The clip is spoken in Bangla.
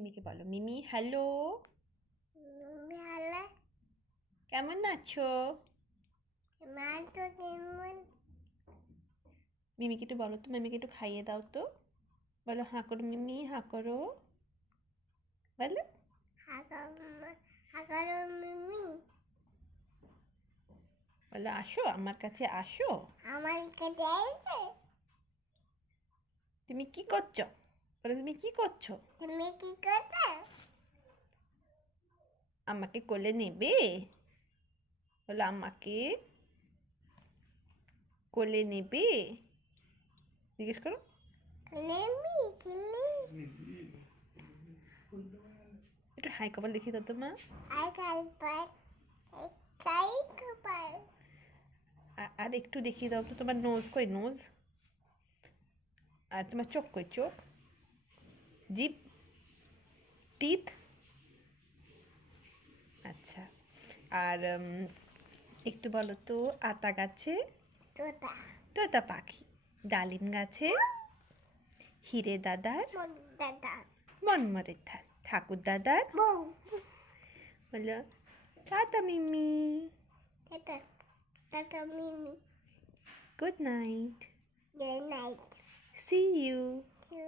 মিমিকে বলো, মিমি হ্যালো, হ্যালো, কেমন আছো? মা তো কেমন? মিমিকে একটু বলো তো, মিমিকে একটু খাইয়ে দাও তো। বলো হাঁ করো মিমি, হাঁ করো, বলো। হাগারো মিমি, বলো আসো আমার কাছে আসো। আমার কাছে আসবে? তুমি কি করছো? বলো তুমি কি করছো? তুমি কি করছো? আমাকে কোলে নেবে? বলো আমাকে কোলে নেবে, জিজ্ঞেস করো। কিলেমি কিলেমি একটু হাই কপাল দেখিয়ে দাও তো মা। আর কালপার কাই কাপার আর একটু দেখিয়ে দাও তো, তোমার নোজ কই, নোজ। আর তোমার চোখ কই, চোখ, জিভ, টিথ। আচ্ছা, আর একটু বলো তো, আতা গাছে তোতা তোতা পাখি, ডালিম গাছে হিরে দাদার দাদা মনমরে থান, ঠাকুর দাদার বউ বলো টাটা মিমি, দাদা দাদা Mimi good night, good night see you. to